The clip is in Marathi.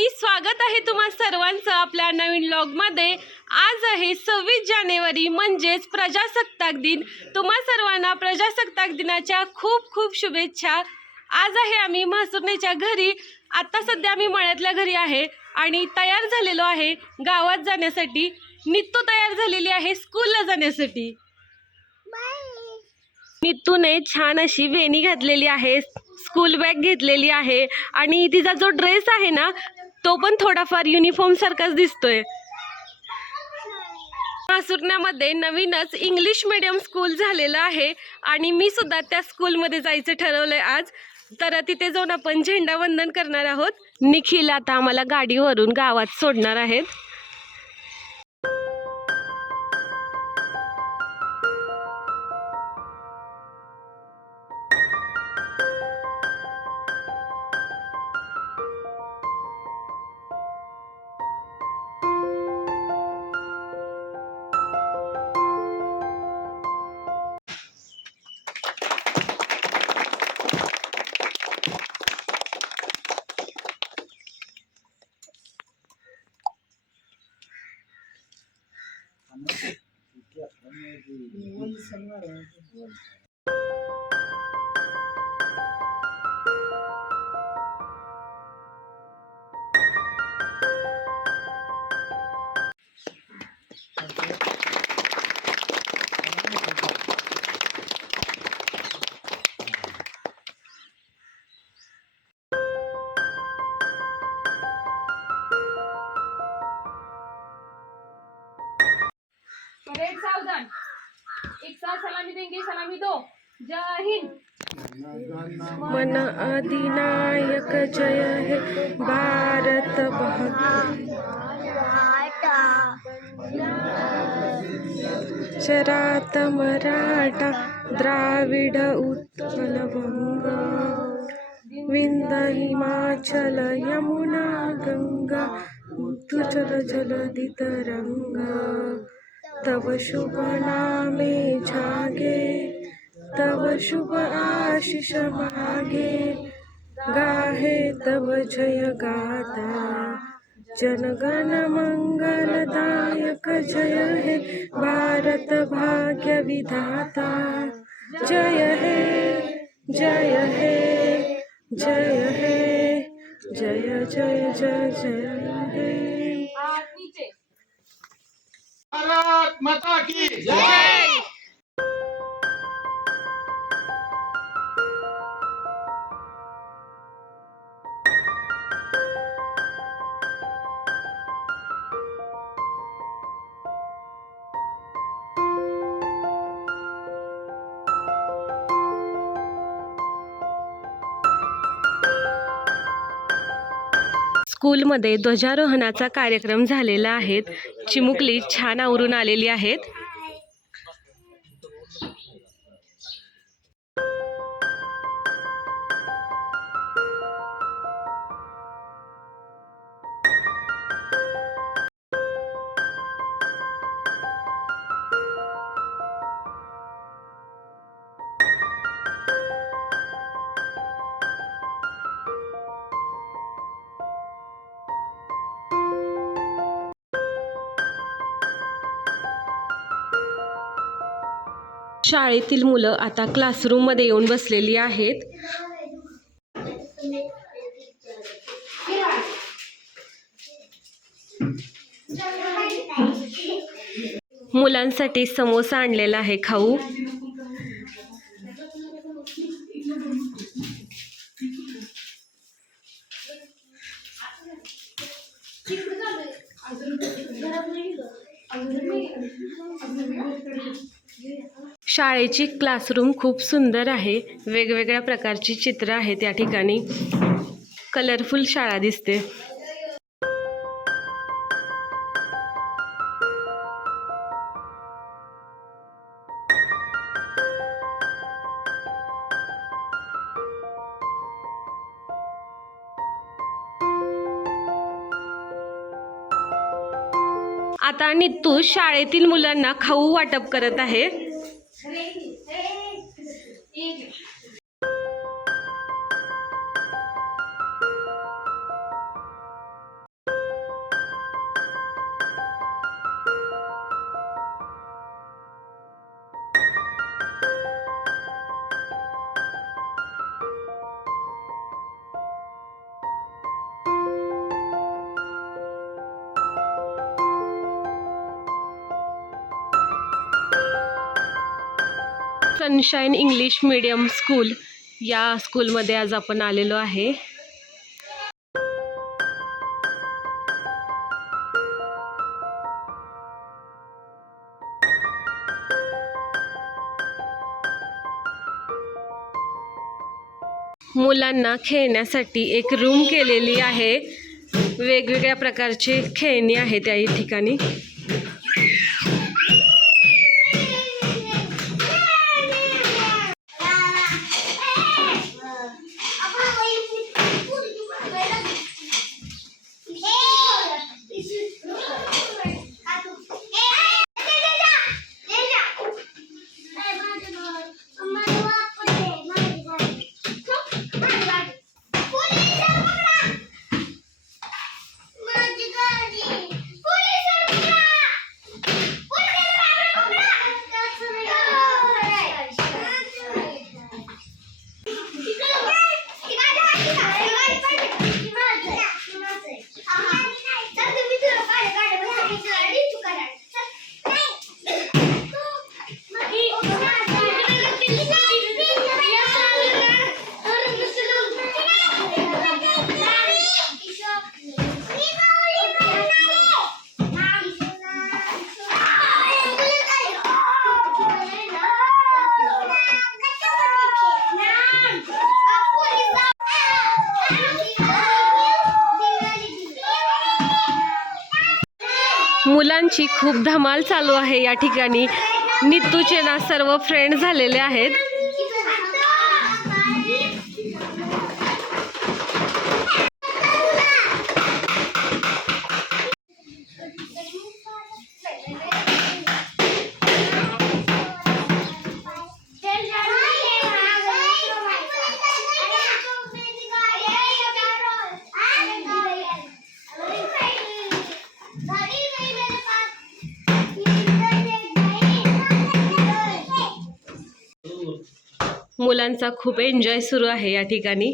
आणि स्वागत आहे तुम्हा सर्वांचं आपल्या नवीन व्लॉगमध्ये। आज आहे 26 जानेवारी म्हणजेच प्रजासत्ताक दिन। तुम्हा सर्वांना प्रजासत्ताक दिनाच्या खूप खूप शुभेच्छा। आज आहे आम्ही म्हासुर्णेच्या घरी। आता सध्या आम्ही मळ्यातल्या घरी आहे आणि तयार झालेलो आहे गावात जाण्यासाठी। नित्तू तयार झालेली आहे स्कूलला जाण्यासाठी। नित्तूने छान अशी वेणी घातलेली आहे, स्कूल बॅग घेतलेली आहे आणि तिचा जो ड्रेस आहे ना तो पण थोडाफार युनिफॉर्म सारखाच दिसतोय। म्हासुर्ण्यामध्ये नवीनच इंग्लिश मीडियम स्कूल झालेलं आहे आणि मी सुद्धा त्या स्कूलमध्ये जायचं ठरवलंय आज। तर तिथे जाऊन आपण झेंडावंदन करणार आहोत। निखिल आता आम्हाला गाडीवरून गावात सोडणार आहेत। परेड सावधान, एक साथ सलामी देंगे, सलामी दो। जय हिंद। मन अधिनायक जय हे भारत भाग्य चरात मराठा द्राविड उत्कल वंग विंध्य हिमाचल यमुना गंगा उद्गल जलधि तरंगा। तव शुभ नामे जागे, तव शुभ आशीष मागे, गाहे तव जय गाथा। जनगण मंगलदायक जय हे भारत भाग्य विधाता। जय हे जय हे जय हे जय जय जय जय हे। हाथ नीचे। भारत माता की जय। स्कूलमध्ये ध्वजारोहणाचा कार्यक्रम झालेला आहे। चिमुकली छान आवरून आलेली आहेत। शाळेतील मुलं आता क्लासरूम मध्ये येऊन बसलेली आहेत। मुलांसाठी समोसा आणलेला आहे खाऊ। शाळेची क्लासरूम खूप सुंदर आहे। वेगवेगळ्या प्रकारची चित्र आहेत या ठिकाणी। कलरफुल शाळा दिसते। आता नित्तू शाळेतील मुलांना खाऊ वाटप करत आहे। सनशाईन इंग्लिश मीडियम स्कूल या स्कूलमध्ये आज आपण आलेलो आहे. मुलांना खेळण्यासाठी एक रूम केलेली आहे. वेगवेगळ्या प्रकारचे खेळणी आहेत या ठिकाणी. मुलांची खूप धमाल चालू आहे या ठिकाणी. नितूचे ना सर्व फ्रेंड झालेले आहेत. मुलांचा खूप एन्जॉय सुरू आहे या ठिकाणी.